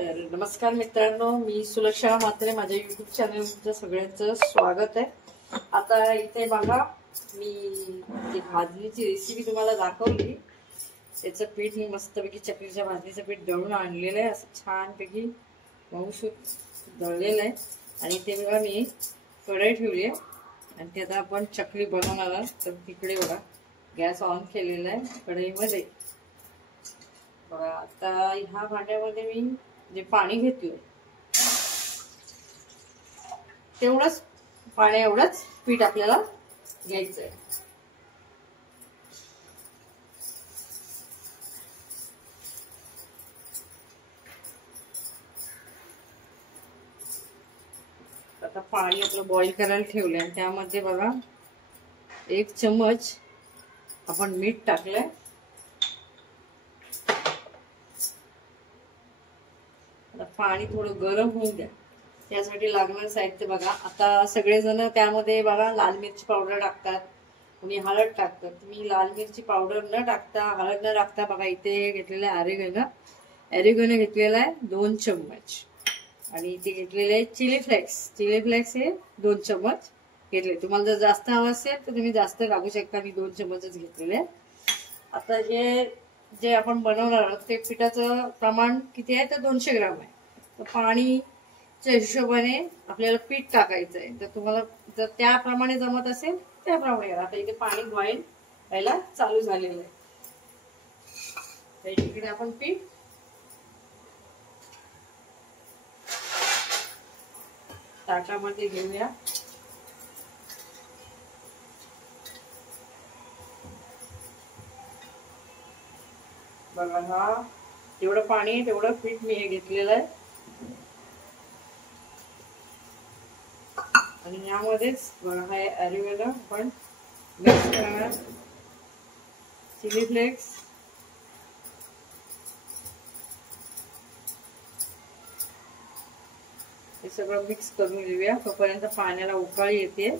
तर नमस्कार मित्रांनो, मी सुलक्षा म्हात्रे. माझ्या युट्यूब चॅनल तुमच्या सगळ्यांचं स्वागत आहे. आता इथे बघा, मी जी भाजणीची रेसिपी तुम्हाला दाखवली, त्याचं पीठ मी मस्तपैकी चकलीच्या भाजणीचं पीठ दळून आणलेलं आहे. असं छानपैकी मऊसूत दळलेलं आहे. आणि ते बघा मी कढई ठेवली आहे आणि ते आता आपण चकली बनवणार आहोत. तर तिकडे बघा गॅस ऑन केलेला आहे कढईमध्ये. बघा आता ह्या भांड्यामध्ये मी जे पाणी घेतलं तेवढंच पाणी, एवढंच पीठ आपल्याला घ्यायचंय. आता पाणी आपलं बॉईल करायला ठेवलंय आणि त्यामध्ये बघा 1 चम्मच आपण मीठ टाकलंय. पाणी थोडं गरम होऊन द्या. त्यासाठी लागणारं साहित्य बघा. आता सगळेजण त्यामध्ये बघा लाल मिरची पावडर टाकतात, कोणी हळद टाकतात. मी लाल मिरची पावडर न टाकता, हळद न टाकता बघा इथे घेतलेलं आहे अरेगोनो घेतलेला आहे 2 चम्मच. आणि इथे घेतलेले आहे चिली फ्लेक्स हे 2 चम्मच घेतले. तुम्हाला जर जास्त हवं असेल तर तुम्ही जास्त टाकू शकता. मी 2 चम्मचच घेतलेले. आता हे जे आपण बनवणार आहोत ते पिठाचं प्रमाण किती आहे तर 200 ग्राम आहे. तर पाणीच्या हिशोबाने आपल्याला पीठ टाकायचं आहे. तर तुम्हाला जर त्याप्रमाणे जमत असेल त्याप्रमाणे करा. आता इथे पाणी बॉईल व्हायला चालू झालेलं आहे. तर इकडे आपण पीठ ताटामध्ये घेऊया. बघा हा जेवढं पाणी आहे तेवढं पीठ मी हे घेतलेलं आहे. आणि यामध्येच बघा हा अरेगोनो आपण मिक्स करणार, चिली फ्लेक्स, हे सगळं मिक्स करून घेऊया. तोपर्यंत पाण्याला उकळी येते.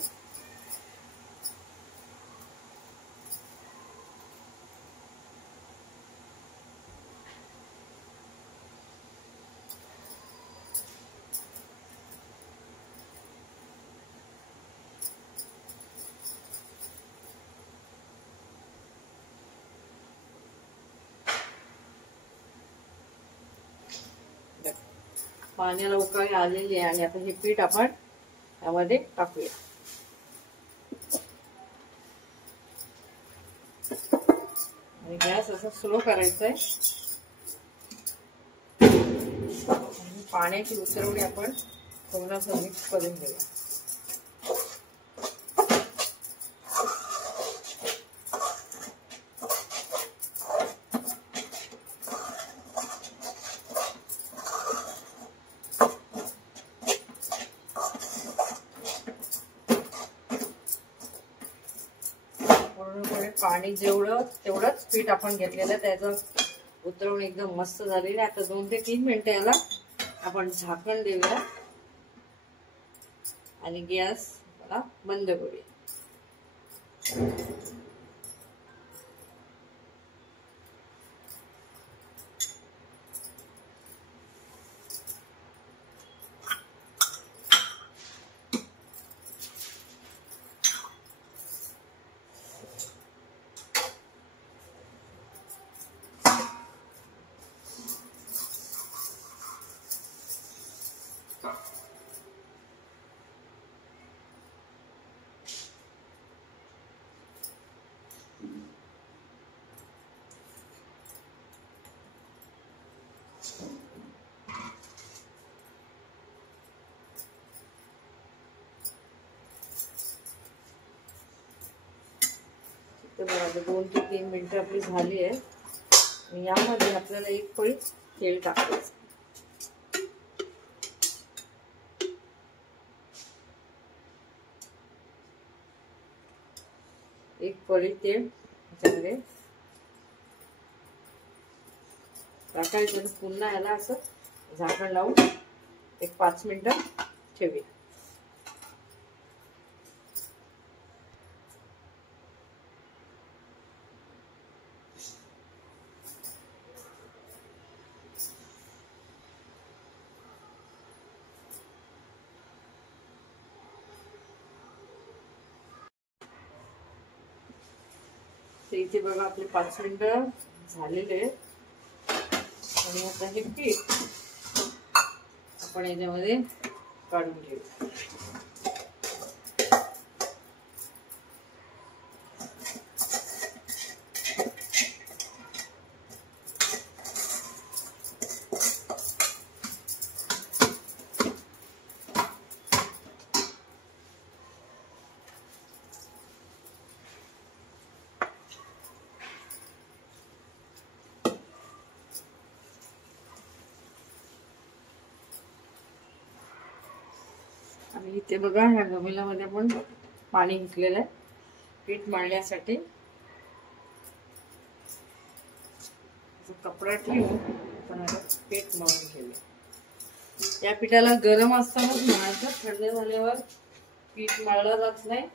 पाण्याला उकळी आलेली आहे आणि आता हे पीठ आपण यामध्ये टाकूया. आणि गॅस असा स्लो करायचा आहे. पाण्याची उसरवणी आपण थोडंसं मिक्स करून घेऊया. पाणी जेवढं तेवढंच पीठ आपण घेतलेलं त्याचं उतरवून एकदम मस्त झालेलं. आता 2 ते 3 मिनिटं याला आपण झाकण देऊया आणि गॅस बंद करूया. तर बघा 2 ते 3 मिनिटं आपली झाली आहे. आणि यामध्ये आपल्याला 1 पळी तेल टाकायचं. 1 पळी तेल त्याच्यामध्ये टाकायचं. पुन्हा याला असं झाकण लावून 5 मिनिटं ठेवूया. तर इथे बघा आपले 5 मिनिटं झालेले आहेत आणि आता हे पीठ आपण याच्यामध्ये काढून घेऊ. आणि इथे बघा ह्या गमिलामध्ये आपण पाणी घेतलेलं आहे पीठ मळण्यासाठी. कपडा ठेवून आपण आता पीठ मळून घेऊया. या पिठाला गरम असतानाच मळायचं, थंड झाल्यावर पीठ मळलं जात नाही.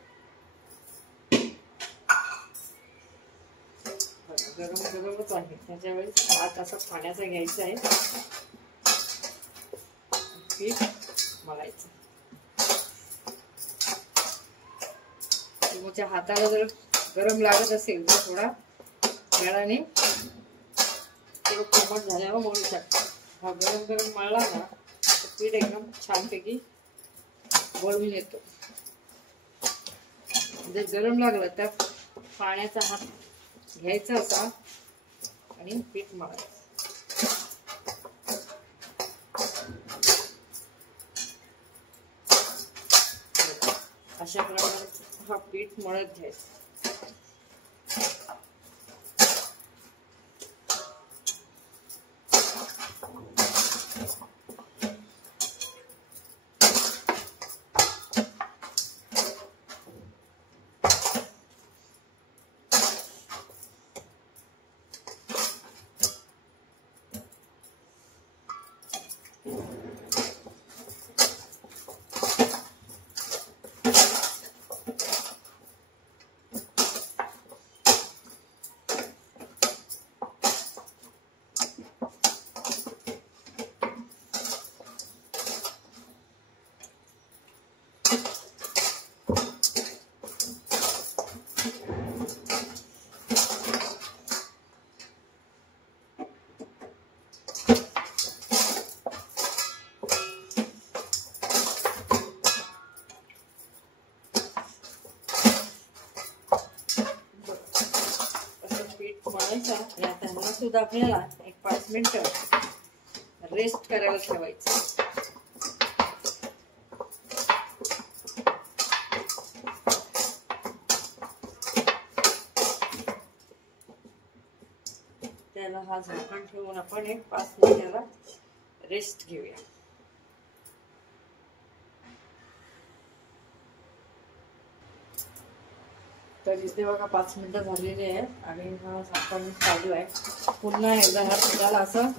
गरम गरमच आहे त्याच्यावेळेस हात असा पाण्याचा घ्यायचा आहे, पीठ मळायचं. तुमच्या हाताला जर गरम लागत असेल तर थोडा वेळाने थोडं कोमट झाल्यावर मळू शकता. हा गरम गरम मळला ना तर पीठ एकदम छानपैकी वळून येतो. जर गरम लागलं तर पाण्याचा हात घ्यायचा असा आणि पीठ मळायचं. अशा प्रकारे हा पीठ मळत घ्यायचं. आणि आता ह्याला सुद्धा आपल्याला एक 5 मिनिटं रेस्ट करायला ठेवायचं. त्याला हा झाकण ठेवून आपण एक 5 मिनिटाला रेस्ट घेऊया. तर इथे बघा 5 मिनिटं झालेली आहेत आणि हा झाकण चालू आहे. पुन्हा एकदा ह्या पिठाला असं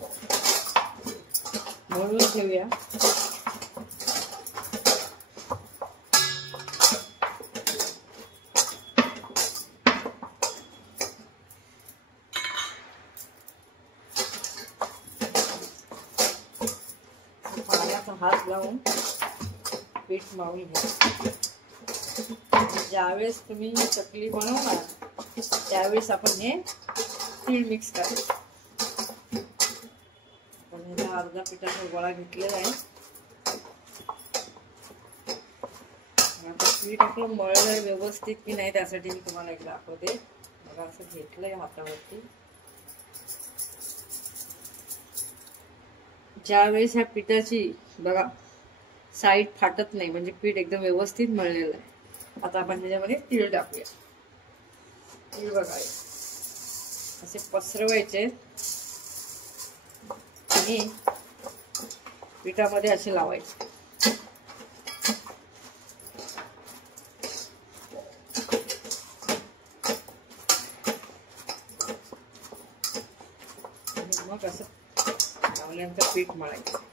मळून ठेवूया. पाण्याचा हात लावून पीठ मळून घ्या. ज्यावेळेस तुम्ही चकली बनवणार त्यावेळेस आपण हे तीळ मिक्स करायचं. पण ह्याला अर्धा पिठाचा गोळा घेतलेला आहे. आता पीठ आपलं मळलंय व्यवस्थित की नाही त्यासाठी मी तुम्हाला एक दाखवते. बघा असं घेतलंय हातावरती. ज्यावेळेस ह्या पिठाची बघा साईड फाटत नाही म्हणजे पीठ एकदम व्यवस्थित मळलेलं आहे. आता आपण त्याच्यामध्ये तीळ टाकूया. तीळ बघा असे पसरवायचे आणि पिठामध्ये असे लावायचे. आणि मग असं लावल्यानंतर पीठ मळायचं.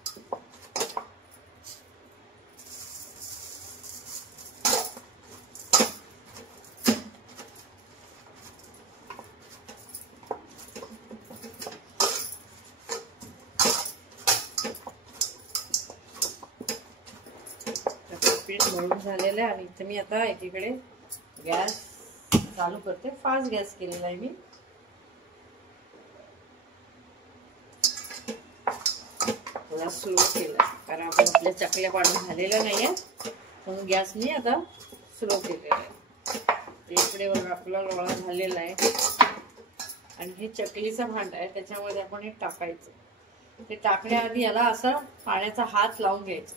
पीठ मळून झालेलं आहे आणि इथे मी आता एकीकडे गॅस चालू करते, फास्ट गॅस केलेला आहे मी. थोडा स्लो केला कारण आपण आपल्या चकल्या पाडून झालेल्या नाहीये, म्हणून गॅस मी आता स्लो केलेला आहे. इकडे बघा आपला लोळा झालेला आहे आणि हे चकलीचं भांड आहे, त्याच्यामध्ये आपण हे टाकायचं. ते टाकण्याआधी याला असा पाण्याचा हात लावून घ्यायचा.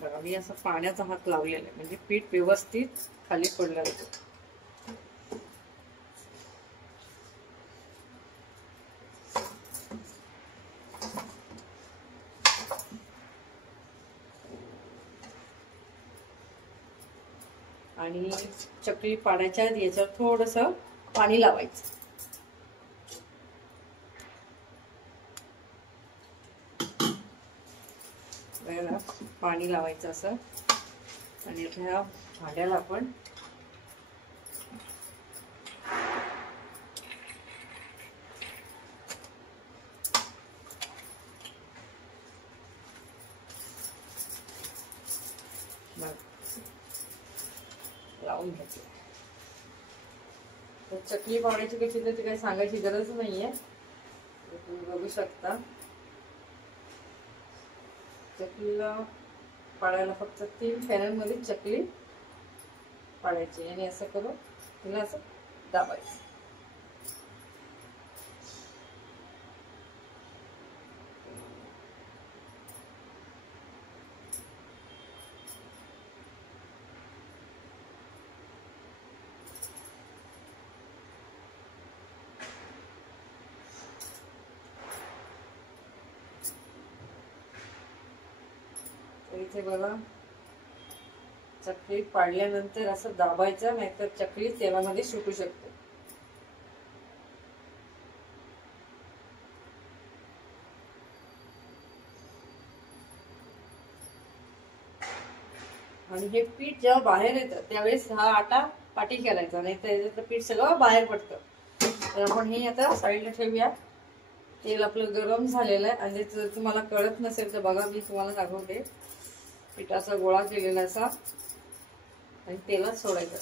बघा मी असं पाण्याचा हात लावलेला आहे, म्हणजे पीठ व्यवस्थित खाली पडलं जातं. आणि चकली पाडायच्या आधी याच्यावर थोडंसं पाणी लावायचं. पाणी लावायचं असं. आणि आता ह्या भांड्याला आपण लावून घ्यायचं. तर चकली पाडायची कशी तर काही सांगायची गरज नाहीये, तुम्ही बघू शकता. चकलीला पाडायला फक्त 3 फॅनमध्ये चकली पाडायची आणि असं करून तिला असं दाबायचं. इथे बघा चकली पाडल्यानंतर असं दाबायचं, नाहीतर चकली तेलामध्ये सुटू शकते. आणि हे पीठ जेव्हा बाहेर येतं त्यावेळेस हा आटा पाठी करायचा, नाही तर याच्यातलं पीठ सगळं बाहेर पडतं. तर आपण हे आता साईडला ठेवूया. तेल आपलं गरम झालेलं आहे आणि जर तुम्हाला कळत नसेल तर बघा मी तुम्हाला दाखवते. पिठाचा गोळा केलेला असा आणि तेलात सोडायचा,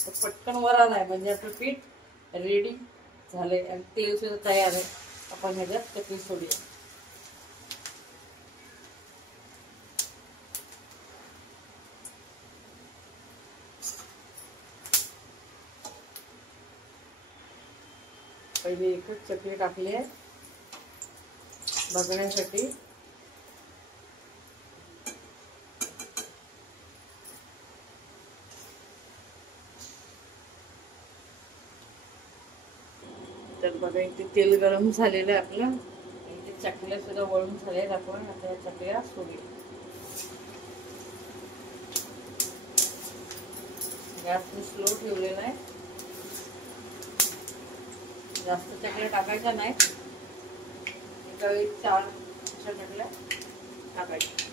तर पटकन वर आलाय म्हणजे आपलं पीठ रेडी झालंय आणि तेल सुद्धा तयार आहे. आपण ह्याच्यात चकली सोडूया. पहिले एकच चकली टाकली आहे बघण्यासाठी. तर बघा इथे तेल गरम झालेलं आहे आपलं. इथे चकल्या सुद्धा वळून झालेत. आपण आता या चकल्या सोडूया. गॅस स्लो ठेवलेला आहे. जास्त चकल्या टाकायच्या नाही, एका वेळी 4 अशा चकल्या टाकायच्या.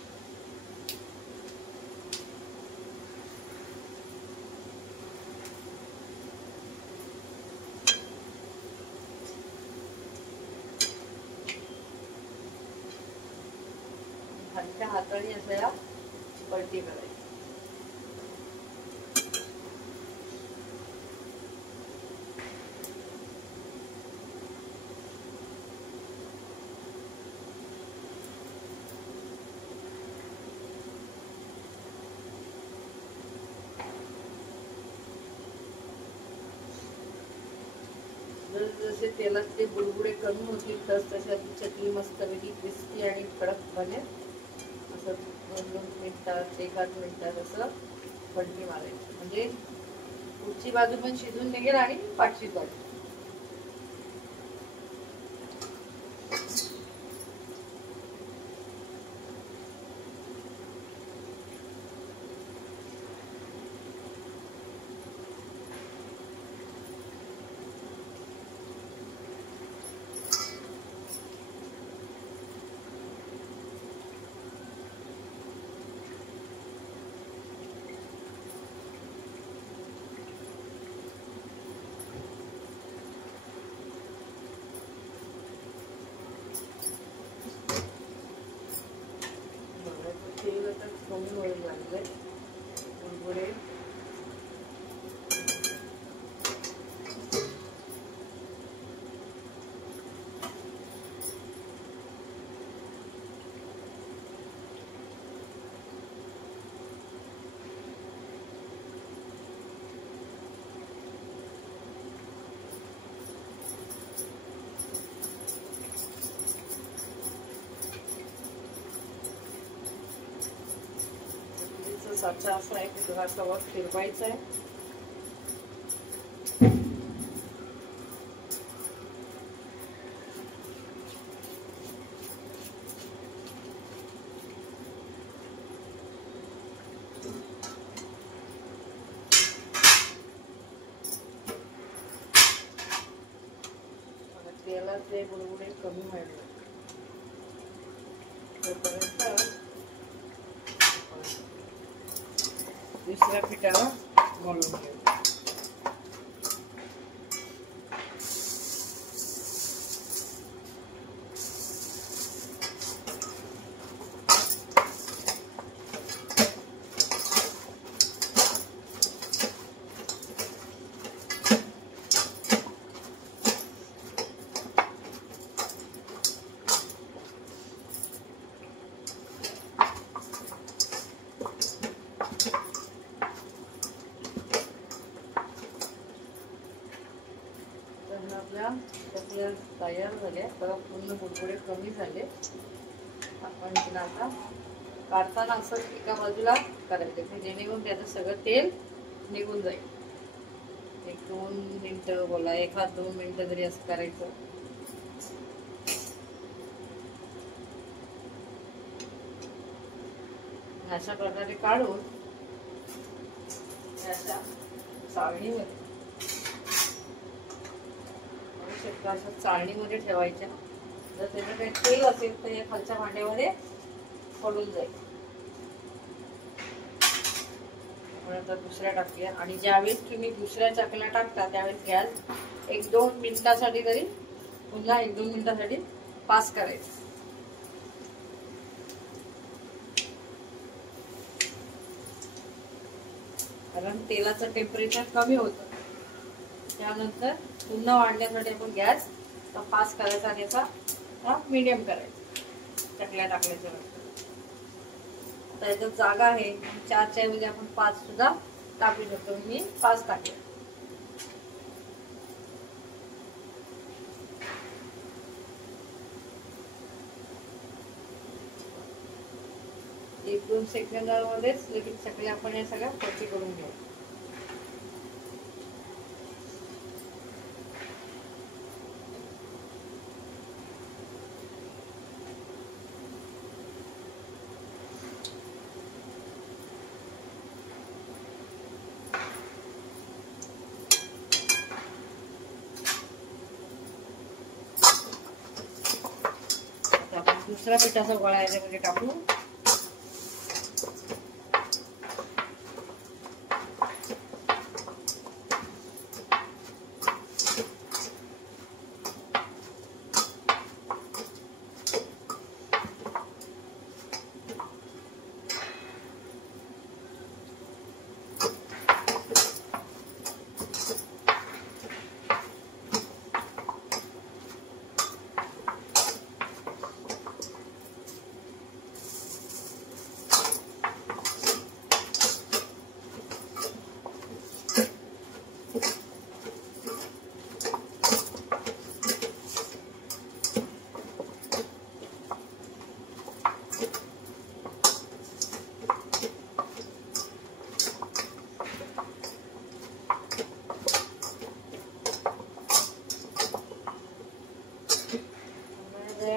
हलक्या हाताने अशा पलटी करायची. जसे तेलात ते बुडबुडे कमी होतील तस तशी चकली मस्तपैकी क्रिस्पी आणि कडक बनेल. असं 2-2 मिनिटात 1-8 मिनिटात असं पलटी मारायची, म्हणजे पुढची बाजू पण शिजून निघेल आणि पाठची बाजू. तेल आता कमी व्हायला लागलंय. बुडबुडे साचा असा आहे की घरासोबत फिरवायचा आहे. तेलाचे बुडबुडे कमी व्हायला दुसऱ्या पिठाला घालून घेऊ. आपल्या तयार झाल्या. तर पूर्ण बुडबुडे कमी झाले. आपण तिला आता काढताना असं एका बाजूला करायचं जेणेकरून त्याचं सगळं तेल निघून जाईल. 1-2 मिनिटं बोला, 1-2 मिनिटं जरी असं करायचं. अशा प्रकारे काढून अशा चाळणीमध्ये अशा चाळणीमध्ये ठेवायच्या. जर त्याचं काही तेल असेल तर या खालच्या भांड्यामध्ये पडून जाईल. आपण आता दुसऱ्या टाकूया. आणि ज्यावेळेस तुम्ही दुसऱ्या चकल्या टाकता त्यावेळेस गॅस 1-2 मिनिटासाठी तरी पुन्हा 1-2 मिनिटासाठी पास करायचं. कारण तेलाचं टेम्परेचर कमी होतं. त्यानंतर पुन्हा वाढण्यासाठी आपण गॅस पास करायचा आणि याचा मीडियम करायचा चकल्या टाकल्याच्या नंतर. आता याच्यात जागा आहे, 4च्या ऐवजी आपण 5 सुद्धा टाकू शकतो. मी 5 टाकले. 1-2 सेकंदामध्येच लगेच चकल्या आपण या सगळ्या पट्टी करून घेऊ. दुसरा पिठाचा गोळा याच्यामध्ये टाकू.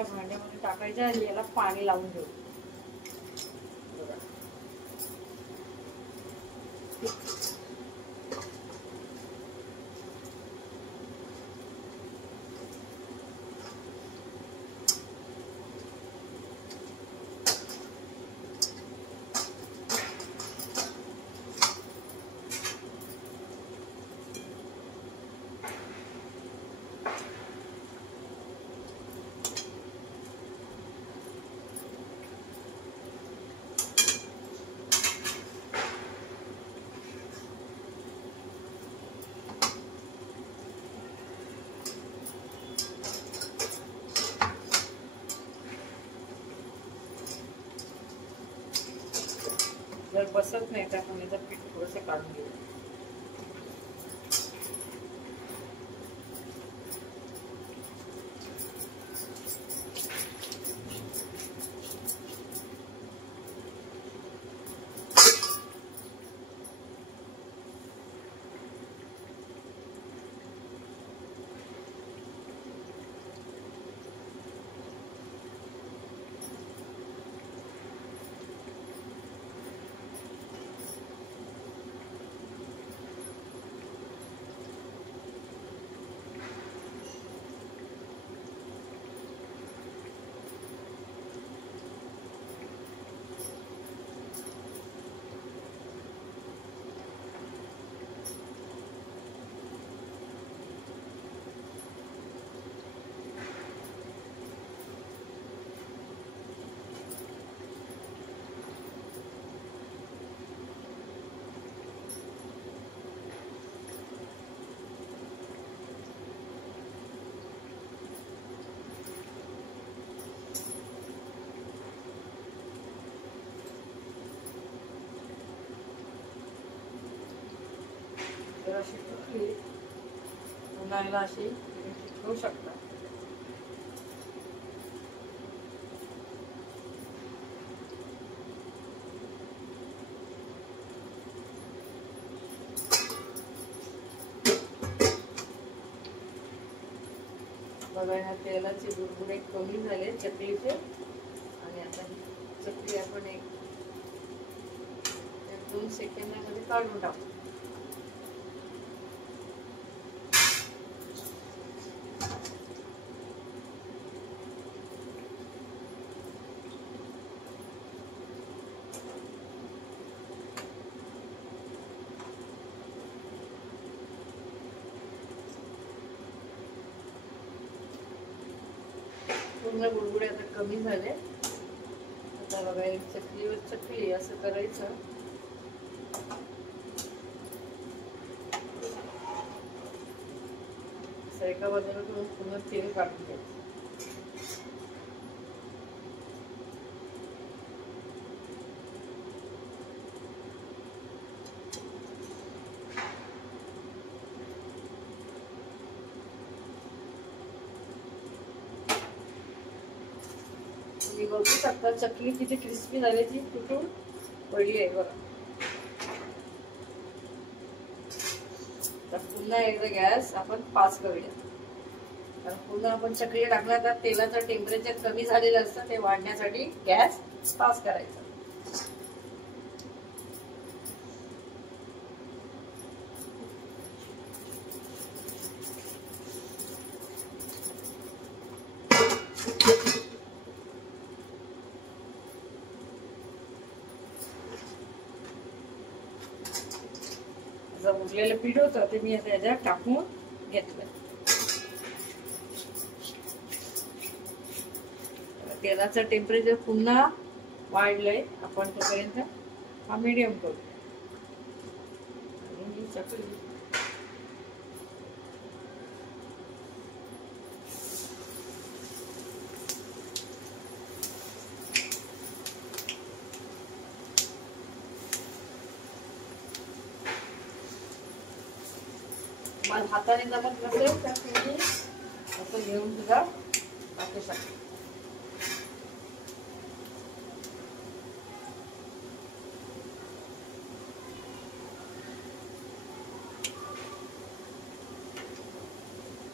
भांड्यामध्ये टाकायचं आणि याला पाणी लावून घेऊ. बसत नाही त्या कणीचं पीठ थोडंसं काढून घेऊ. अशी चकली उन्हाळ्याला अशी ठेवू शकता. बघा ह्या तेलाचे बुडबुडे कमी झाले चकलीचे. आणि आता ही चकली आपण एक 2 सेकंदामध्ये काढून टाकू. पूर्ण बुडबुडे आता कमी झाले. आता बघा एक चकलीवर चकली असं करायचं. एका बाजूला ठेवून पूर्ण तेल काढून घ्यायचं. तुम्ही बघू शकता चकली किती क्रिस्पी झाली, ती तुटून पडली आहे बघा. तर पुन्हा एकदा गॅस आपण फास्ट करूया. कारण पुन्हा आपण चकली टाकणार तर तेलाचं टेम्परेचर कमी झालेलं असतं, ते वाढण्यासाठी गॅस फास्ट करायचा. उरलेलं पीठ होतं ते मी आता याच्यात टाकून घेतलं. तेलाचं टेम्परेचर पुन्हा वाढलंय. आपण तोपर्यंत हा मीडियम करू. आणि ही चकली मला हाताने जमत नसेल तर तुम्ही असं घेऊन सुद्धा टाकू शकता.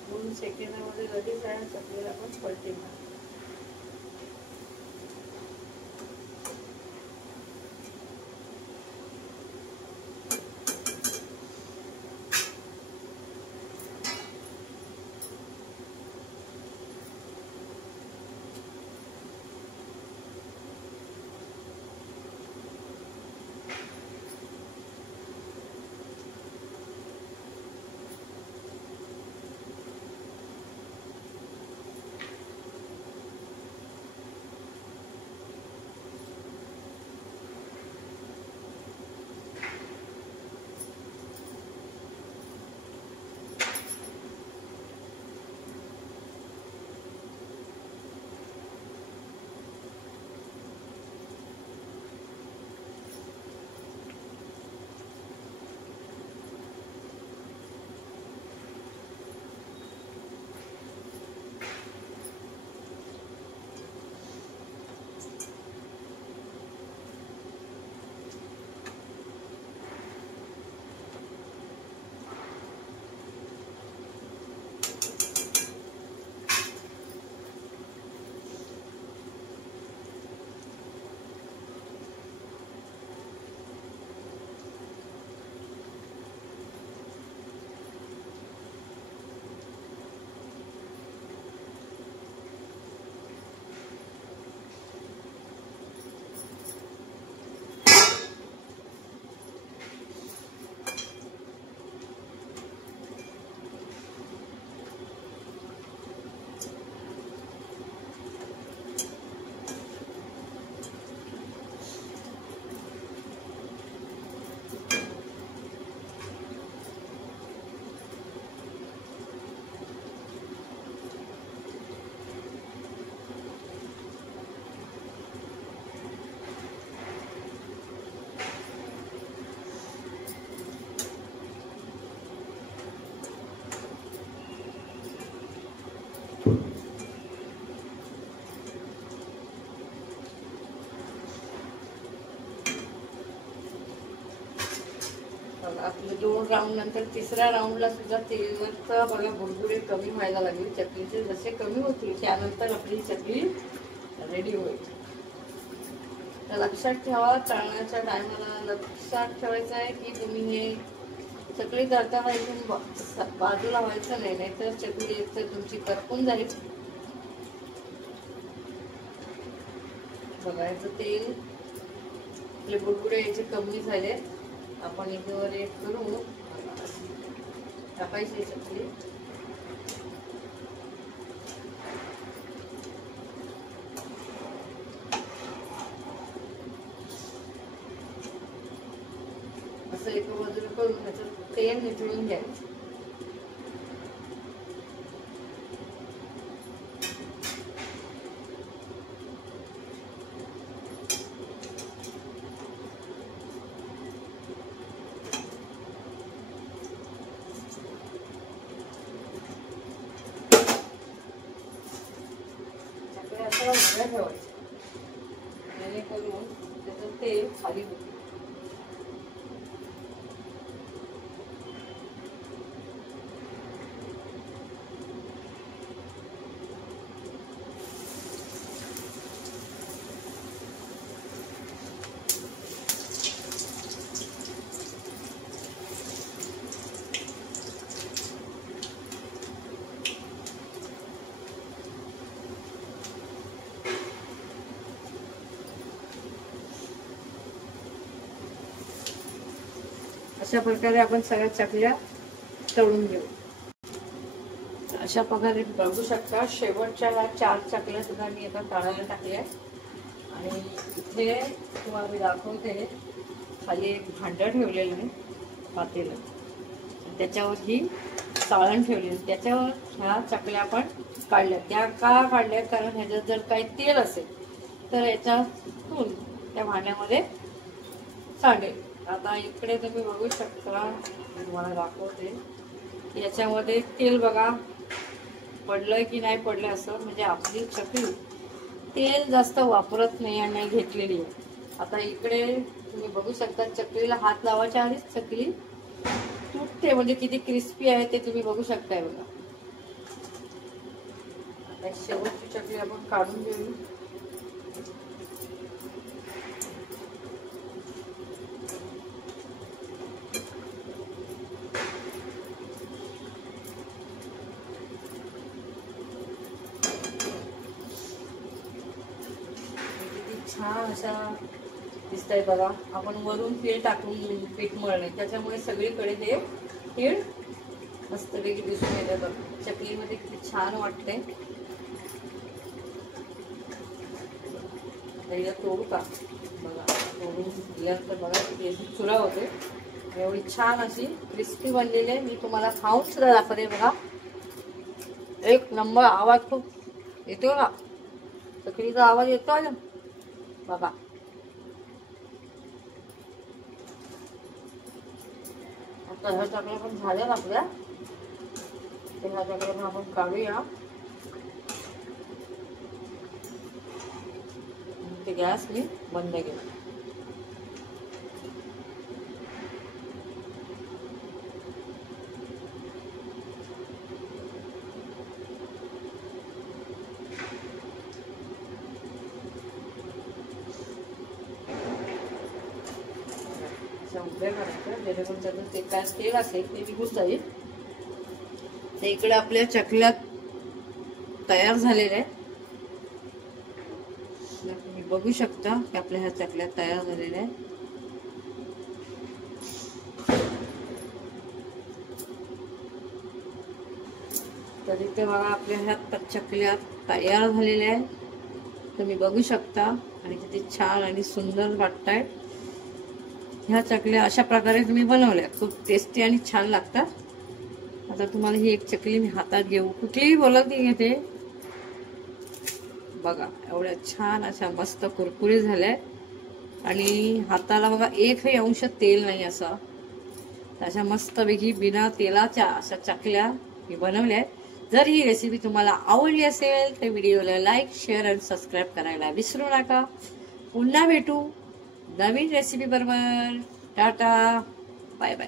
दोन सेकंदामध्ये लगेच आहे चकलीला आपण पलटी मारू. आपलं 2 राऊंड नंतर तिसऱ्या राऊंडला सुद्धा तेलवरचा बघा बुडबुडे कमी व्हायला लागले. चकलीचे जसे कमी होतील त्यानंतर आपली चकली रेडी होईल. तर लक्षात ठेवा, तळण्याच्या टायमाला लक्षात ठेवायचं आहे की तुम्ही हे चकली तळताना इथून बाजूला व्हायचं नाही, नाहीतर चकली एक तर तुमची करपून जाईल. बघायचं तेल आपले बुडबुडे याचे कमी झाले. आपण इथे वर एक करू टाकायची चकली. असं एका बाजूला करून त्याचं तेल निथळून घ्यायचं. उघड्या ठेवायचं जेणेकरून त्याचं तेल खाली होतं. अशा प्रकारे आपण सगळ्या चकल्या तळून घेऊ. अशा प्रकारे बघू शकता शेवटच्या ह्या 4 चकल्या सुद्धा मी आता तळायला टाकल्या. आणि इथे तुम्हाला मी दाखवते, खाली एक भांडं ठेवलेलं आहे पातेलं, त्याच्यावर ही चाळण ठेवली, त्याच्यावर ह्या चकल्या आपण काढल्या. त्या का काढल्या? कारण ह्याच्यात जर काही तेल असेल तर याच्यातून त्या भांड्यामध्ये सांडेल. आता इकडे तुम्ही बघू शकता, मी तुम्हाला दाखवते याच्यामध्ये तेल बघा पडलंय की नाही पडलंय असं. म्हणजे आपली चकली तेल जास्त वापरत नाही आणि नाही घेतलेली आहे. आता इकडे तुम्ही बघू शकता, चकलीला हात लावायच्या आधीच चकली तुटते, म्हणजे किती क्रिस्पी आहे ते तुम्ही बघू शकताय बघा. आता शेवटची चकली आपण काढून घेऊ. छान अशा दिसतंय बघा. आपण वरून तीळ टाकून पीठ मळले, त्याच्यामुळे सगळीकडे हे तीळ मस्तपैकी दिसून येते बघा. चकलीमध्ये किती छान वाटते. तोडू का बघा, तोडून दिल्यानंतर बघा किती अशी चुरा होते. एवढी छान अशी क्रिस्पी बनलेली आहे. मी तुम्हाला खाऊन सुद्धा दाखवते बघा. एक नंबर आवाज खूप येतो का, चकलीचा आवाज येतो ना बघा. आता ह्या चकल्या पण झाल्या आपल्या. ह्या चकल्या पण आपण काढूया. ते गॅस मी बंद केला. उभे करायचं जेणेकरून त्याचं ते काय तेल असेल ते निघून जाईल. ते इकडे आपल्या चकल्या तयार झालेल्या आहेत. तुम्ही बघू शकता की आपल्या ह्या चकल्या तयार झालेल्या आहेत. तर इथे बघा आपल्या ह्या चकल्या तयार झालेल्या आहेत. तुम्ही बघू शकता आणि किती छान आणि सुंदर वाटतायत. ह्या चकल्या अशा प्रकारे तुम्ही बनवल्या, खूप टेस्टी आणि छान लागतात. आता तुम्हाला ही एक चकली मी हातात घेऊ, कुठलीही बोलत ती घेते बघा. एवढ्या छान अशा मस्त कुरकुरी झाल्या आणि हाताला बघा एकही अंश तेल नाही असं. अशा मस्तपैकी बिना तेलाच्या अशा चकल्या मी बनवल्या आहेत. जर ही रेसिपी तुम्हाला आवडली असेल तर व्हिडिओला लाईक, शेअर आणि सबस्क्राईब करायला विसरू नका. पुन्हा भेटू नवीन रेसिपी बरोबर. Tata, bye bye.